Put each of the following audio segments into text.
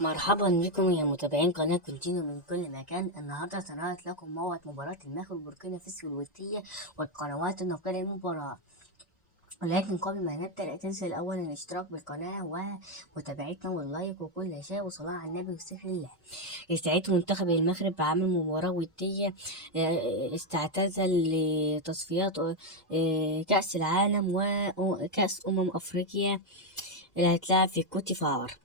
مرحبا بكم يا متابعين قناة كونتينو من كل مكان. النهاردة سنعرض لكم موعد مباراة المغرب وبوركينا فاسو الودية والقنوات الناقلة للمباراة. ولكن قبل ما نبدأ لا تنسى الأول الاشتراك بالقناة ومتابعتنا واللايك وكل شيء وصلاة على النبي وسحر الله. استعد منتخب المغرب بعمل مباراة ودية استعتزل لتصفيات كأس العالم وكأس أفريقيا اللي هتلعب في كوت ديفوار.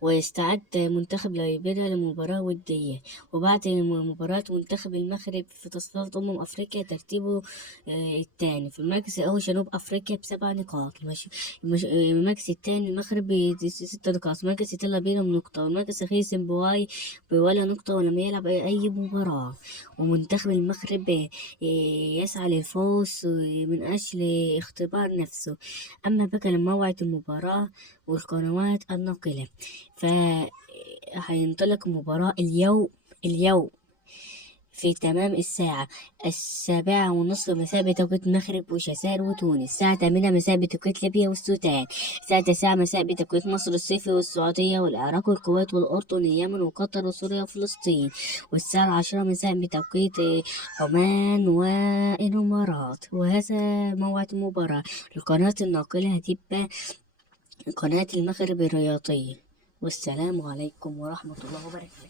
ويستعد منتخب ليبيريا لمباراة ودية. وبعد مباراة منتخب المغرب في تصفيات أفريقيا ترتيبه الثاني في المركز الأول جنوب أفريقيا ب7 نقاط. المركز الثاني المغرب ب6 نقاط. المركز الثالث ليبيريا بنقطة. والمركز الأخير زيمبابوي بولا نقطة ولم يلعب أي مباراة. ومنتخب المغرب يسعى للفوز من أجل اختبار نفسه. أما بقى لموعد المباراة والقنوات الناقلة فهينطلق المباراة اليوم في تمام الساعة 7:30 مساء بتوقيت المغرب والجزائر وتونس، الساعة 8 مساء بتوقيت ليبيا والسودان، الساعة 9 مساء بتوقيت مصر الصيفي والسعودية والعراق والكويت والأردن واليمن وقطر وسوريا وفلسطين، والساعة 10 مساء بتوقيت عمان والإمارات. وهذا موعد المباراة. القناة الناقلة هتبقى قناة المغرب الرياضية. والسلام عليكم ورحمة الله وبركاته.